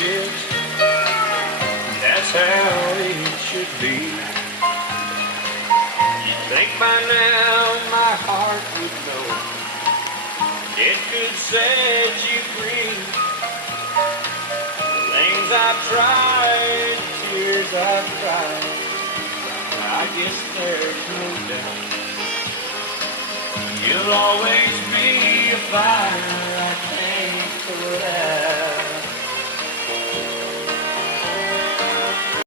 wishes, that's how it should be. You'd think by now my heart would know it could set you free. The things I've tried, tears I've cried, I guess there's no doubt you'll always be a fire